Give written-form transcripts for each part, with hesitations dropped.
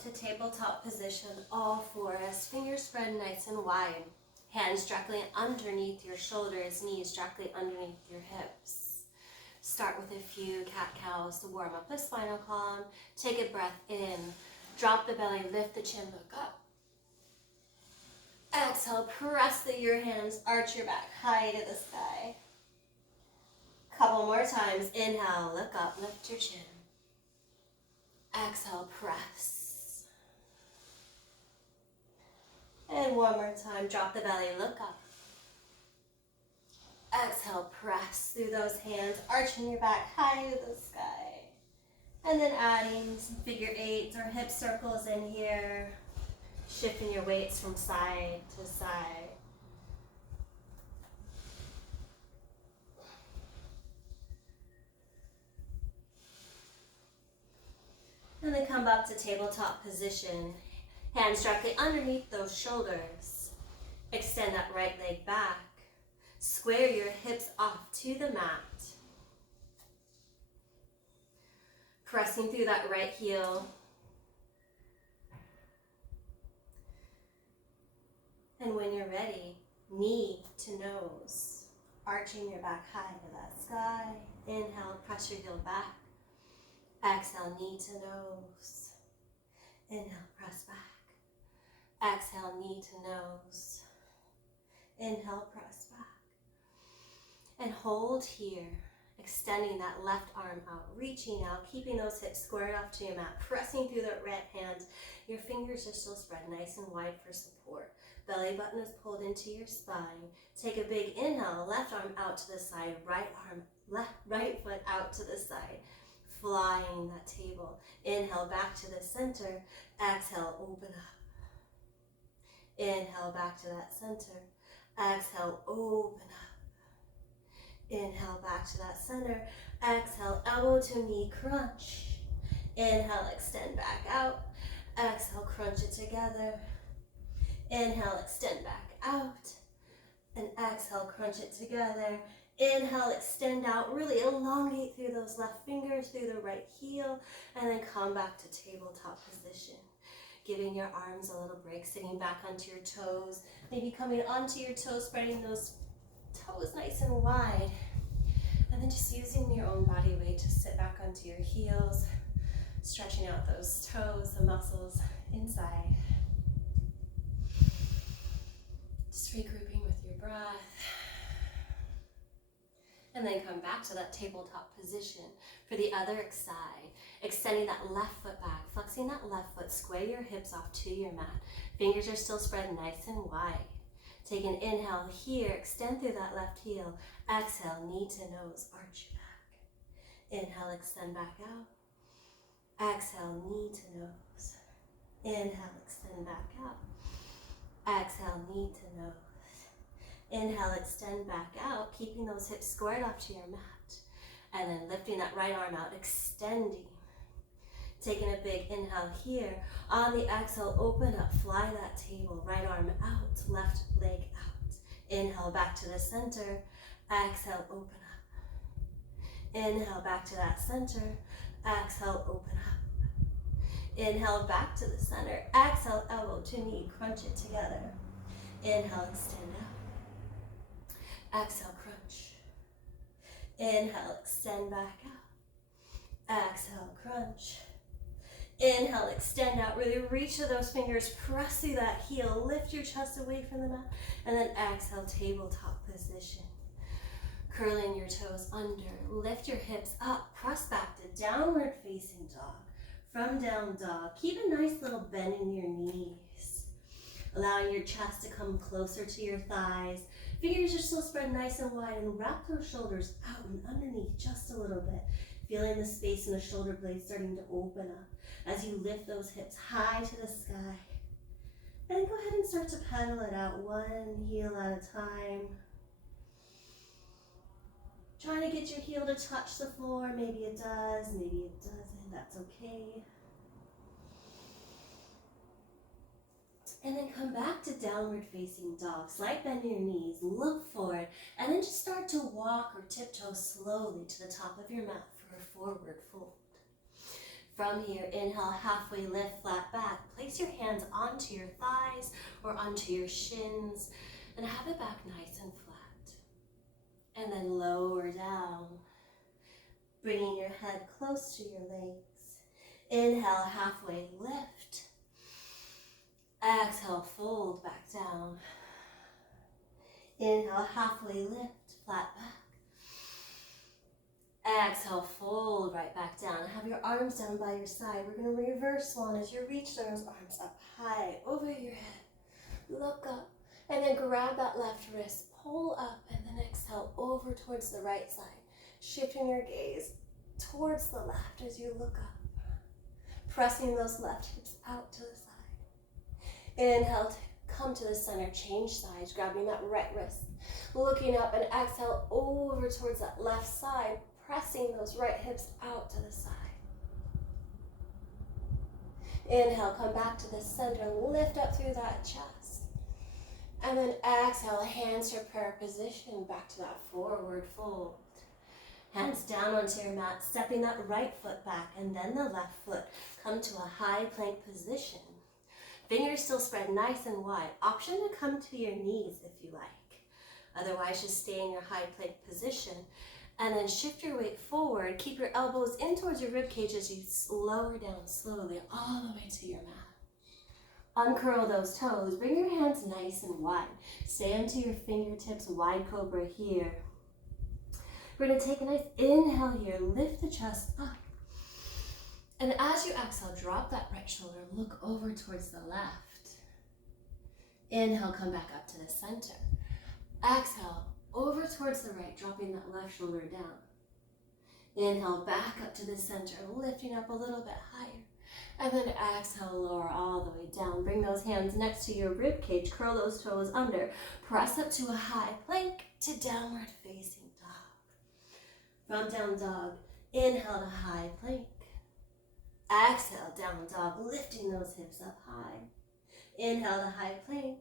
up to tabletop position, all fours, fingers spread nice and wide. Hands directly underneath your shoulders, knees directly underneath your hips. Start with a few cat-cows to warm up the spinal column. Take a breath in, drop the belly, lift the chin, look up. Exhale, press through your hands, arch your back high to the sky. Couple more times, inhale, look up, lift your chin. Exhale, press. And one more time, drop the belly, look up. Exhale, press through those hands, arching your back high to the sky. And then adding some figure eights or hip circles in here, shifting your weights from side to side. And then come back to tabletop position. Hands directly underneath those shoulders. Extend that right leg back. Square your hips off to the mat. Pressing through that right heel. And when you're ready, knee to nose. Arching your back high to that sky. Inhale, press your heel back. Exhale, knee to nose. Inhale, press back. Exhale, knee to nose. Inhale, press back. And hold here, extending that left arm out, reaching out, keeping those hips squared off to your mat, pressing through that right hand. Your fingers are still spread nice and wide for support. Belly button is pulled into your spine. Take a big inhale, left arm out to the side, right foot out to the side. Flying that table. Inhale back to the center. Exhale, open up. Inhale back to that center. Exhale, open up. Inhale back to that center. Exhale, elbow to knee crunch. Inhale, extend back out. Exhale, crunch it together. Inhale, extend back out. And exhale, crunch it together. Inhale, extend out, really elongate through those left fingers, through the right heel, and then come back to tabletop position. Giving your arms a little break, sitting back onto your toes, maybe coming onto your toes, spreading those toes nice and wide, and then just using your own body weight to sit back onto your heels, stretching out those toes, the muscles inside. Just regrouping with your breath. And then come back to that tabletop position for the other side. Extending that left foot back, flexing that left foot, square your hips off to your mat. Fingers are still spread nice and wide. Take an inhale here, extend through that left heel. Exhale, knee to nose, arch your back. Inhale, extend back out. Exhale, knee to nose. Inhale, extend back out. Exhale, knee to nose. Inhale, extend back out, keeping those hips squared off to your mat. And then lifting that right arm out, extending. Taking a big inhale here. On the exhale, open up, fly that table. Right arm out, left leg out. Inhale, back to the center. Exhale, open up. Inhale, back to that center. Exhale, open up. Inhale, back to the center. Exhale, elbow to knee, crunch it together. Inhale, extend out. Exhale, crunch. Inhale, extend back out. Exhale, crunch. Inhale, extend out. Really reach to those fingers. Press through that heel. Lift your chest away from the mat. And then exhale, tabletop position. Curling your toes under. Lift your hips up. Press back to downward facing dog. From down dog. Keep a nice little bend in your knees. Allowing your chest to come closer to your thighs. Fingers are still spread nice and wide, and wrap those shoulders out and underneath just a little bit. Feeling the space in the shoulder blades starting to open up as you lift those hips high to the sky. And then go ahead and start to pedal it out one heel at a time. Trying to get your heel to touch the floor. Maybe it does, maybe it doesn't. That's okay. And then come back to downward facing dog. Slight bend in your knees, look forward, and then just start to walk or tiptoe slowly to the top of your mat for a forward fold. From here, inhale, halfway lift, flat back. Place your hands onto your thighs or onto your shins and have it back nice and flat. And then lower down, bringing your head close to your legs. Inhale, halfway lift. Exhale, fold back down. Inhale, halfway lift, flat back. Exhale, fold right back down. Have your arms down by your side. We're going to reverse swan as you reach those arms up high over your head. Look up and then grab that left wrist. Pull up and then exhale over towards the right side. Shifting your gaze towards the left as you look up. Pressing those left hips out to the side. Inhale, come to the center. Change sides, grabbing that right wrist. Looking up and exhale over towards that left side. Pressing those right hips out to the side. Inhale, come back to the center, lift up through that chest. And then exhale, hands to prayer position, back to that forward fold. Hands down onto your mat, stepping that right foot back and then the left foot. Come to a high plank position. Fingers still spread nice and wide. Option to come to your knees if you like. Otherwise, just stay in your high plank position. And then shift your weight forward. Keep your elbows in towards your ribcage as you lower down slowly all the way to your mat. Uncurl those toes. Bring your hands nice and wide. Stay onto your fingertips, wide cobra here. We're going to take a nice inhale here. Lift the chest up. And as you exhale, drop that right shoulder. Look over towards the left. Inhale, come back up to the center. Exhale. Over towards the right, dropping that left shoulder down. Inhale, back up to the center, lifting up a little bit higher. And then exhale, lower all the way down. Bring those hands next to your rib cage, curl those toes under. Press up to a high plank to downward facing dog. From down dog, inhale to high plank. Exhale, down dog, lifting those hips up high. Inhale to high plank.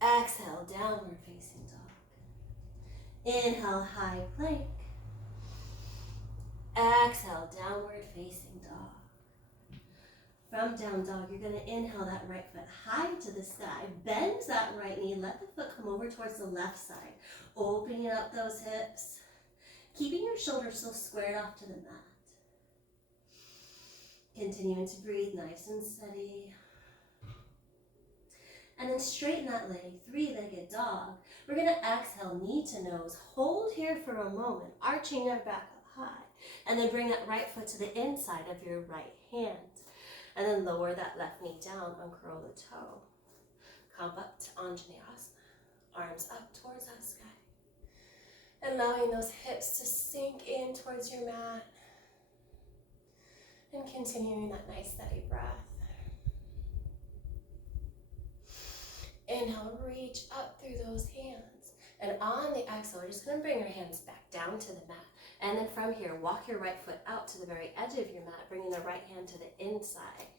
Exhale, downward facing dog. Inhale, high plank. Exhale, downward facing dog. From down dog, you're going to inhale that right foot high to the sky. Bend that right knee. Let the foot come over towards the left side. Opening up those hips. Keeping your shoulders still squared off to the mat. Continuing to breathe nice and steady. And then straighten that leg, three-legged dog. We're going to exhale, knee to nose. Hold here for a moment, arching your back up high. And then bring that right foot to the inside of your right hand. And then lower that left knee down, uncurl the toe. Come up to Anjaneyasana, arms up towards that sky. Allowing those hips to sink in towards your mat. And continuing that nice steady breath. Inhale, reach up through those hands. And on the exhale, we're just going to bring your hands back down to the mat. And then from here, walk your right foot out to the very edge of your mat, bringing the right hand to the inside.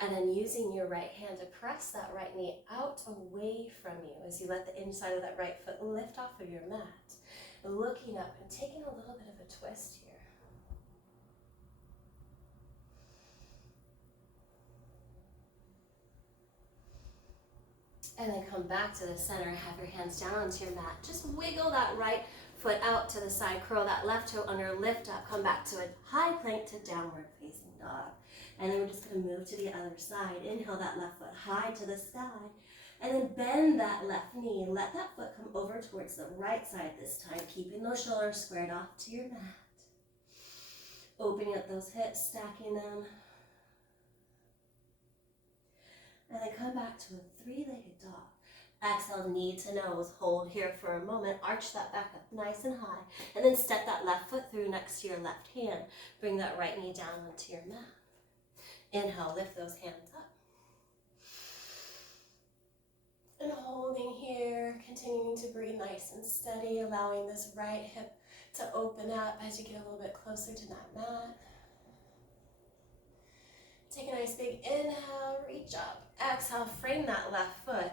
And then using your right hand to press that right knee out away from you as you let the inside of that right foot lift off of your mat. Looking up and taking a little bit of a twist here. And then come back to the center, have your hands down onto your mat. Just wiggle that right foot out to the side, curl that left toe under, lift up, come back to a high plank to downward facing dog. And then we're just going to move to the other side. Inhale that left foot high to the sky. And then bend that left knee. Let that foot come over towards the right side this time, keeping those shoulders squared off to your mat. Opening up those hips, stacking them. And then come back to a three-legged dog. Exhale, knee to nose. Hold here for a moment. Arch that back up nice and high. And then step that left foot through next to your left hand. Bring that right knee down onto your mat. Inhale, lift those hands up. And holding here, continuing to breathe nice and steady, allowing this right hip to open up as you get a little bit closer to that mat. Take a nice big inhale, reach up. Exhale, frame that left foot.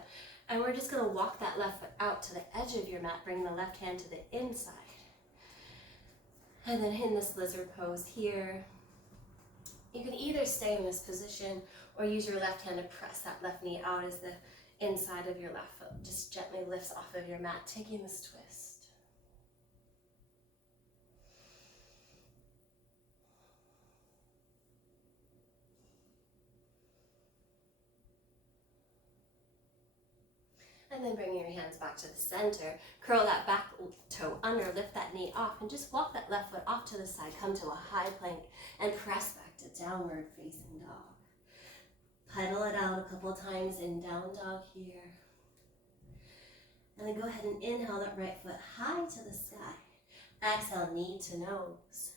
And we're just going to walk that left foot out to the edge of your mat, bring the left hand to the inside. And then in this lizard pose here, You can either stay in this position or use your left hand to press that left knee out as the inside of your left foot just gently lifts off of your mat, taking this twist. And then bring your hands back to the center. Curl that back toe under, lift that knee off, and just walk that left foot off to the side. Come to a high plank and press back to downward facing dog. Pedal it out a couple times in down dog here. And then go ahead and inhale that right foot high to the sky. Exhale, knee to nose.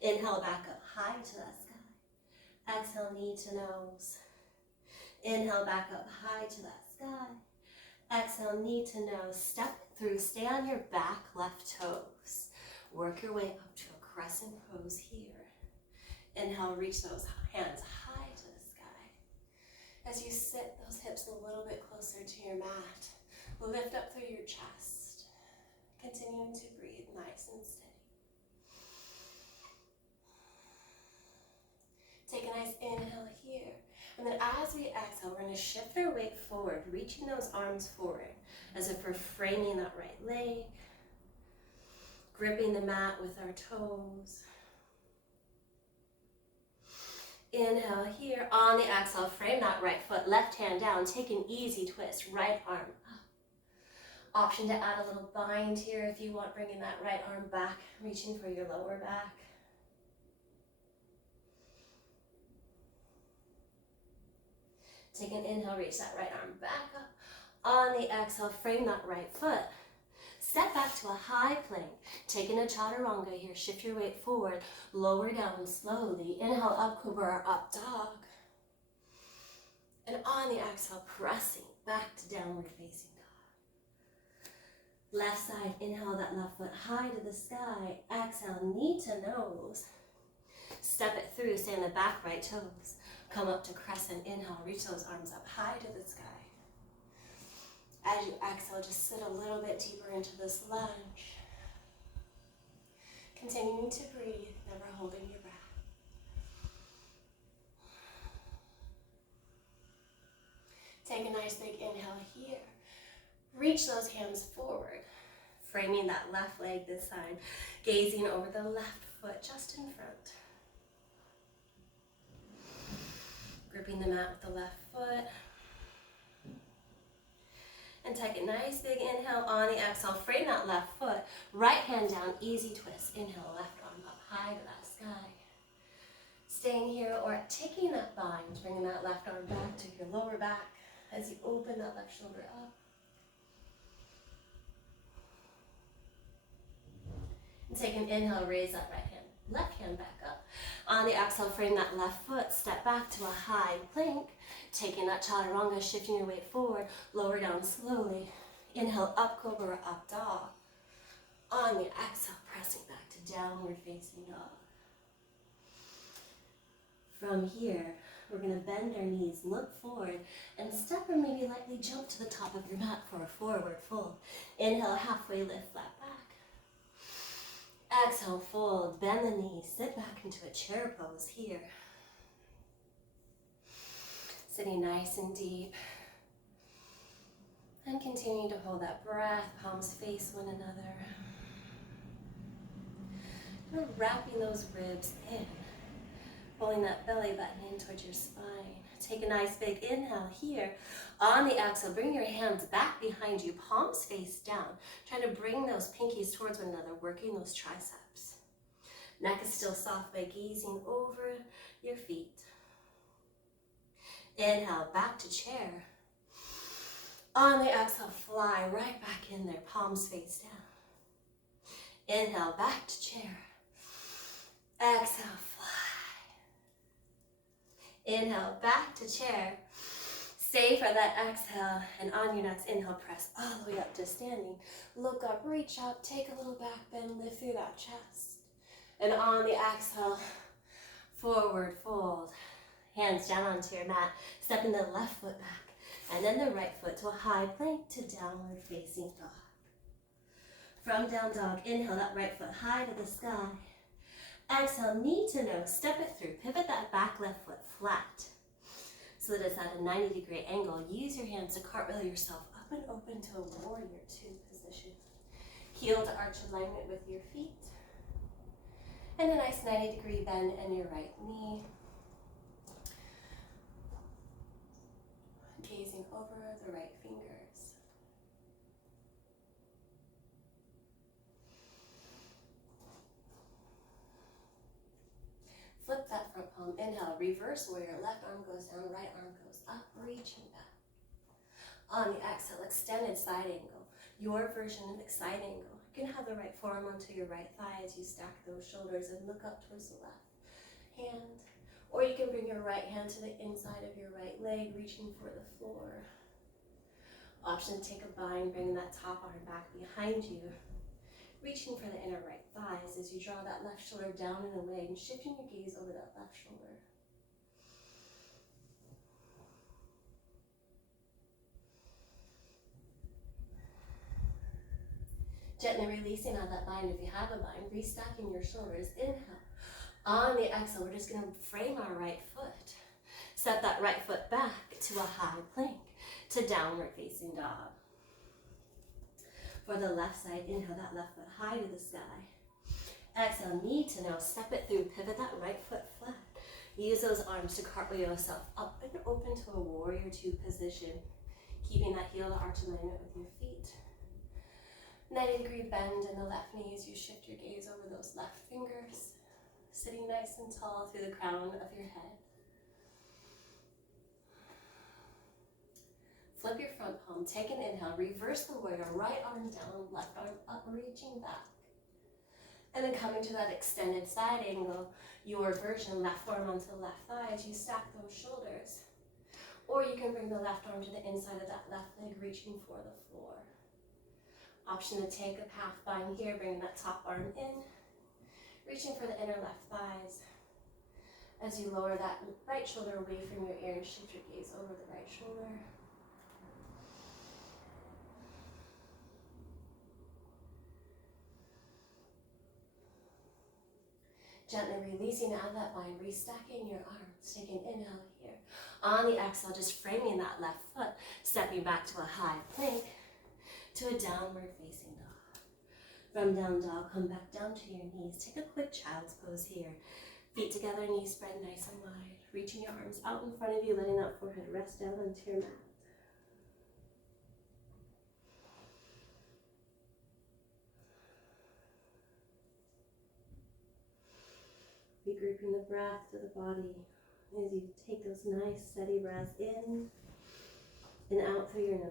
Inhale, back up high to that sky. Exhale, knee to nose. Inhale, back up high to that sky. Exhale, knee to nose. Step through, stay on your back left toes. Work your way up to a crescent pose here. Inhale, reach those hands high to the sky. As you sit those hips a little bit closer to your mat, lift up through your chest. Continuing to breathe nice and steady. Take a nice inhale here. And then as we exhale, we're going to shift our weight forward, reaching those arms forward as if we're framing that right leg, gripping the mat with our toes. Inhale here. On the exhale, frame that right foot, left hand down, take an easy twist, right arm up. Option to add a little bind here if you want, bringing that right arm back, reaching for your lower back. Take an inhale, reach that right arm back up. On the exhale, frame that right foot. Step back to a high plank. Taking a chaturanga here, shift your weight forward, lower down slowly. Inhale, up cobra or up dog. And on the exhale, pressing back to downward facing dog. Left side, inhale that left foot high to the sky. Exhale, knee to nose. Step it through, stay on the back right toes. Come up to crescent, inhale, reach those arms up high to the sky. As you exhale, just sit a little bit deeper into this lunge. Continuing to breathe, never holding your breath. Take a nice big inhale here. Reach those hands forward, framing that left leg this time, gazing over the left foot just in front. Gripping the mat with the left foot. And take a nice big inhale. On the exhale, frame that left foot. Right hand down, easy twist. Inhale, left arm up high to that sky. Staying here or taking that bind, bringing that left arm back to your lower back as you open that left shoulder up. And take an inhale, raise that right hand, left hand back up. On the exhale, frame that left foot, step back to a high plank, taking that chaturanga, shifting your weight forward, lower down slowly. Inhale, up cobra or up dog. On the exhale, pressing back to downward facing dog. From here, we're going to bend our knees, look forward, and step or maybe lightly jump to the top of your mat for a forward fold. Inhale, halfway lift, flat back. Exhale, fold, bend the knees, sit back into a chair pose here. Sitting nice and deep. And continue to hold that breath, palms face one another. Kind of wrapping those ribs in. Pulling that belly button in towards your spine. Take a nice big inhale here. On the exhale, bring your hands back behind you, palms face down. Trying to bring those pinkies towards one another, working those triceps. Neck is still soft by gazing over your feet. Inhale, back to chair. On the exhale, fly right back in there, palms face down. Inhale, back to chair. Exhale, fly. Inhale, back to chair. Stay for that exhale, and on your next inhale, press all the way up to standing. Look up, reach up, take a little back bend, lift through that chest. And on the exhale, forward fold. Hands down onto your mat, stepping the left foot back, and then the right foot to a high plank to downward facing dog. From down dog, inhale that right foot high to the sky. Exhale, knee to nose, step it through. Pivot that back left foot flat so that it's at a 90-degree angle. Use your hands to cartwheel yourself up and open to a warrior two position. Heel to arch alignment with your feet. And a nice 90-degree bend in your right knee. Gazing over the right fingers. Flip that front palm. Inhale, reverse warrior. Left arm goes down, right arm goes up, reaching back. On the exhale, extended side angle. Your version of the side angle. You can have the right forearm onto your right thigh as you stack those shoulders and look up towards the left hand. Or you can bring your right hand to the inside of your right leg, reaching for the floor. Option to take a bind, bringing that top arm back behind you. Reaching for the inner right thighs as you draw that left shoulder down and away and shifting your gaze over that left shoulder. Gently releasing out that bind if you have a bind, restacking your shoulders. Inhale. On the exhale, we're just going to frame our right foot. Step that right foot back to a high plank, to downward facing dog. For the left side, inhale that left foot high to the sky. Exhale, knee to nose, step it through, pivot that right foot flat. Use those arms to cartwheel yourself up and open to a warrior two position. Keeping that heel to arch alignment with your feet. 90-degree bend in the left knee as you shift your gaze over those left fingers. Sitting nice and tall through the crown of your head. Flip your front palm, take an inhale, reverse the warrior, right arm down, left arm up, reaching back. And then coming to that extended side angle, your version, left forearm onto the left thigh as you stack those shoulders. Or you can bring the left arm to the inside of that left leg, reaching for the floor. Option to take a half bind here, bringing that top arm in, reaching for the inner left thighs. As you lower that right shoulder away from your ear and shift your gaze over the right shoulder. Gently releasing out of that bind, restacking your arms. Take an inhale here. On the exhale, just framing that left foot, stepping back to a high plank, to a downward facing dog. From down dog, come back down to your knees. Take a quick child's pose here. Feet together, knees spread nice and wide. Reaching your arms out in front of you, letting that forehead rest down onto your mat. Regrouping the breath to the body as you take those nice steady breaths in and out through your nose.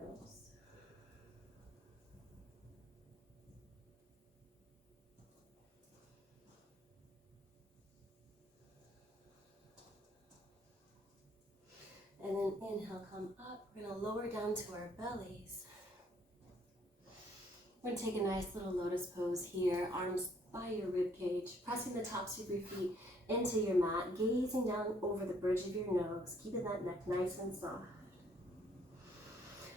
And then inhale, come up. We're going to lower down to our bellies. We're going to take a nice little lotus pose here, arms by your rib cage, pressing the tops of your feet into your mat, gazing down over the bridge of your nose, keeping that neck nice and soft.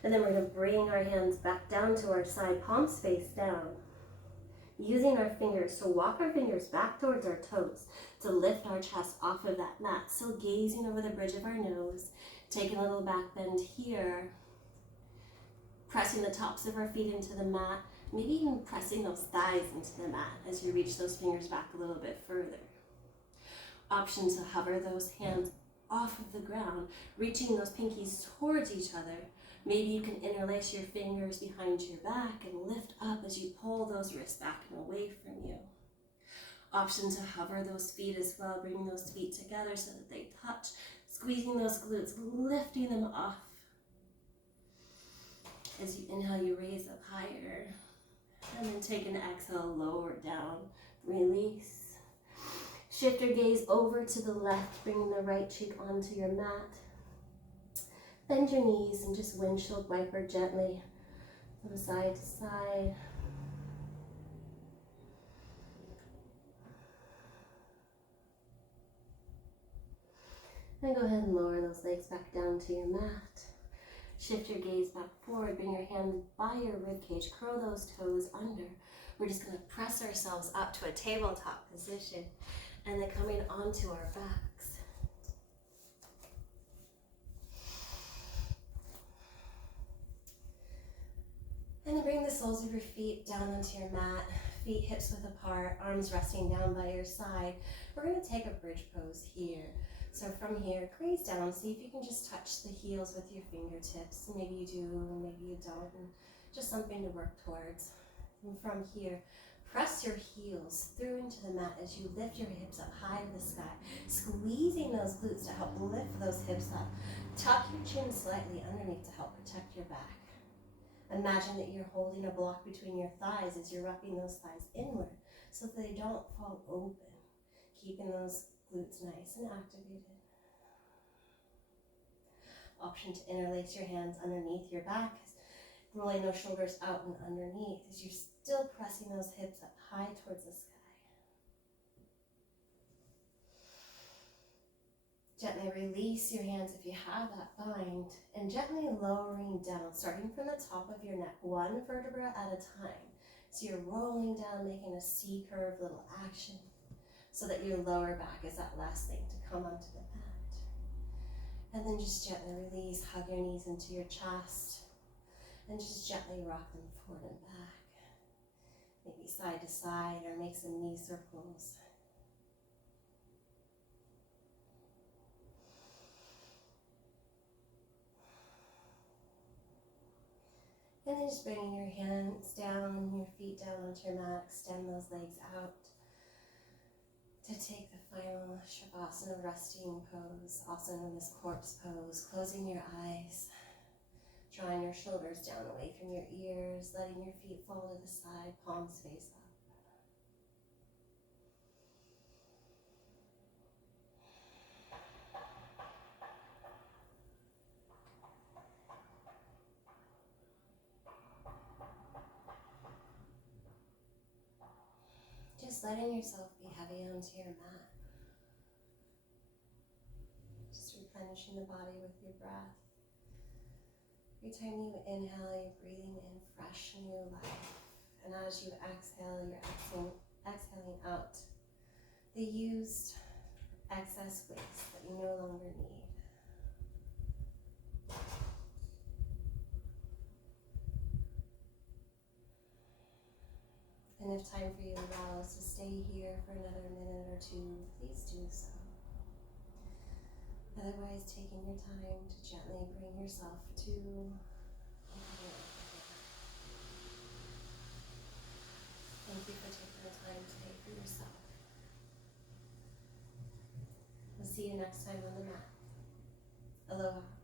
And then we're going to bring our hands back down to our side, palms face down, using our fingers to walk our fingers back towards our toes to lift our chest off of that mat, still gazing over the bridge of our nose, taking a little back bend here, pressing the tops of our feet into the mat, maybe even pressing those thighs into the mat as you reach those fingers back a little bit further. Option to hover those hands off of the ground, reaching those pinkies towards each other. Maybe you can interlace your fingers behind your back and lift up as you pull those wrists back and away from you. Option to hover those feet as well, bringing those feet together so that they touch, squeezing those glutes, lifting them off. As you inhale, you raise up higher. And then take an exhale, lower down, release. Shift your gaze over to the left, bringing the right cheek onto your mat. Bend your knees and just windshield wiper gently from side to side. And go ahead and lower those legs back down to your mat. Shift your gaze back forward, bring your hand by your ribcage, curl those toes under. We're just gonna press ourselves up to a tabletop position and then coming onto our backs. And then bring the soles of your feet down onto your mat, feet hips width apart, arms resting down by your side. We're gonna take a bridge pose here. So from here, gaze down, see if you can just touch the heels with your fingertips. Maybe you do, maybe you don't, and just something to work towards. And from here, press your heels through into the mat as you lift your hips up high to the sky, squeezing those glutes to help lift those hips up. Tuck your chin slightly underneath to help protect your back. Imagine that you're holding a block between your thighs as you're wrapping those thighs inward so that they don't fall open, keeping those glutes nice and activated. Option to interlace your hands underneath your back, rolling those shoulders out and underneath as you're still pressing those hips up high towards the sky. Gently release your hands if you have that bind, and gently lowering down, starting from the top of your neck, one vertebra at a time. So you're rolling down, making a C curve little action, so that your lower back is that last thing to come onto the mat. And then just gently release, hug your knees into your chest, and just gently rock them forward and back. Maybe side to side, or make some knee circles. And then just bringing your hands down, your feet down onto your mat, extend those legs out to take the final Shavasana resting pose, also known as corpse pose. Closing your eyes, drawing your shoulders down away from your ears, letting your feet fall to the side, palms face up. Just letting yourself be heavy onto your mat. Just replenishing the body with your breath. Every time you inhale, you're breathing in fresh new life. And as you exhale, you're exhaling out the used excess waste that you no longer need. And if time for you allows to stay here for another minute or two, please do so. Otherwise, taking your time to gently bring yourself to Thank you for taking the time today for yourself. We'll see you next time on the mat. Aloha.